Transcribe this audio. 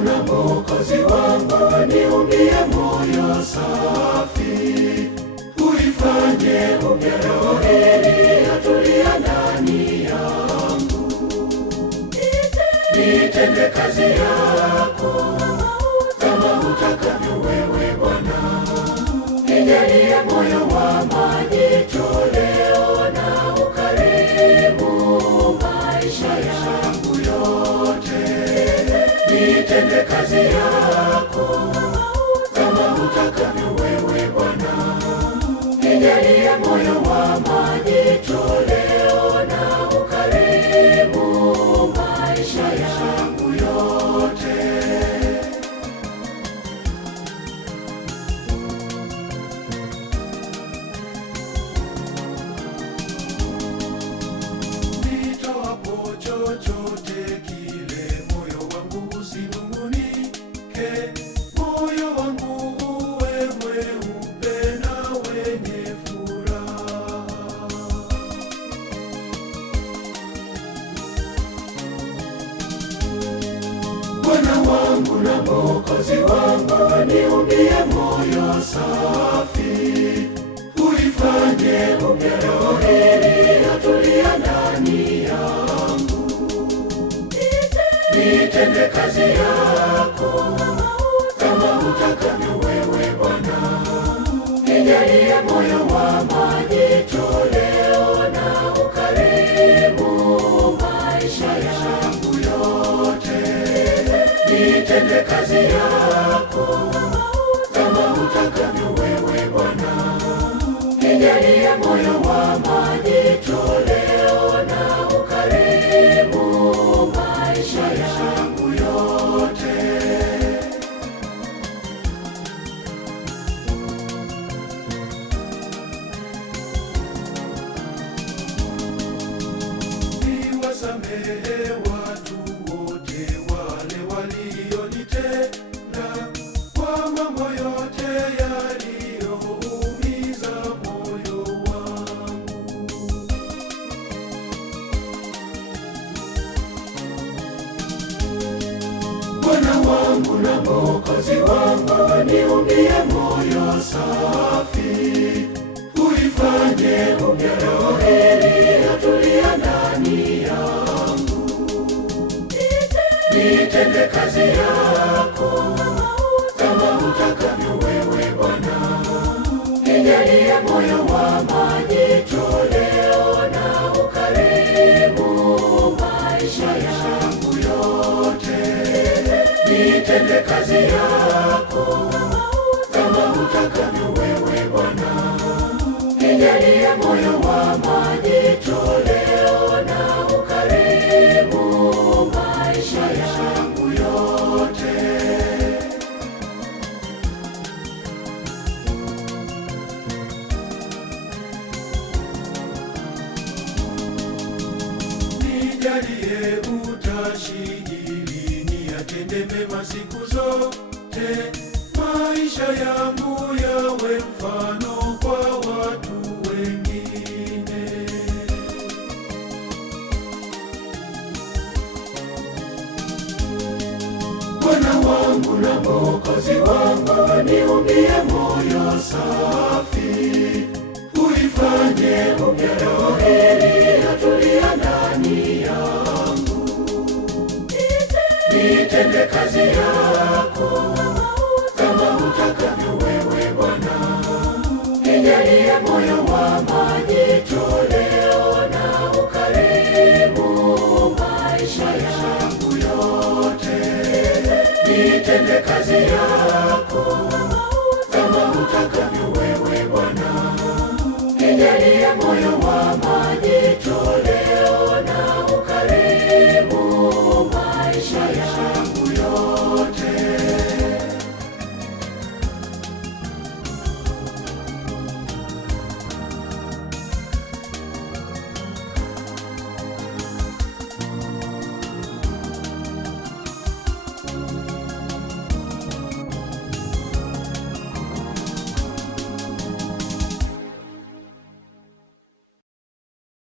wangu na Mwokozi wangu, niumbie moyo safi, uifanye upya roho ili atulia ndani yangu. Nitende kazi yako kama utakavyo wewe Bwana, nijalie moyo wa majitoleo na ukarimu maisha yangu yote. Nitende kazi yako kama utakavyo wewe Bwana, nijalie moyo wa majitoleo na ukarimu maisha yangu yote. Nitoapo chochote kile, moyo wangu usinung'unike, moyo wangu uwe mweupe na wenye furaha. Bwana wangu na Mwokozi wangu, niumbie moyo safi, uifanye upya roho ili atulia ndani yangu. Nitende kazi yako kama utakavyo wewe Bwana, nijalie moyo wa majitoleo na ukarimu maisha yangu yote. Nitende kazi yako kama utakavyo wewe Bwana, nijalie moyo wa majitoleo na ukarimu maisha yangu yote. Niwasamehe watu wote wale walionitenda kwa mambo yote yaliyoumiza moyo wangu. Bwana wangu na Mwokozi wangu, niumbie moyo safi, uifanye upya roho ili atulia ndani yangu. Nitende kazi yako kama utakavyo wewe Bwana, nijalie moyo wa majitoleo na ukarimu maisha yangu yote. Nitende kazi yako kama utakavyo wewe Bwana, nijalie moyo wa majitoleo na ukarimu maisha yangu yote. Nijalie utashi ili niyatende mema siku zote, maisha yangu yawe mfano kwa watu wengine. Bwana wangu na Mwokozi wangu, niumbie moyo safi, uifanye upya roho ili atulia ndani yangu. Nitende kazi yako kama utakavyo wewe Bwana, nijalie moyo wa majitoleo na ukarimu maisha yangu yote. Nitende kazi yako kama utakavyo wewe Bwana, nijalie moyo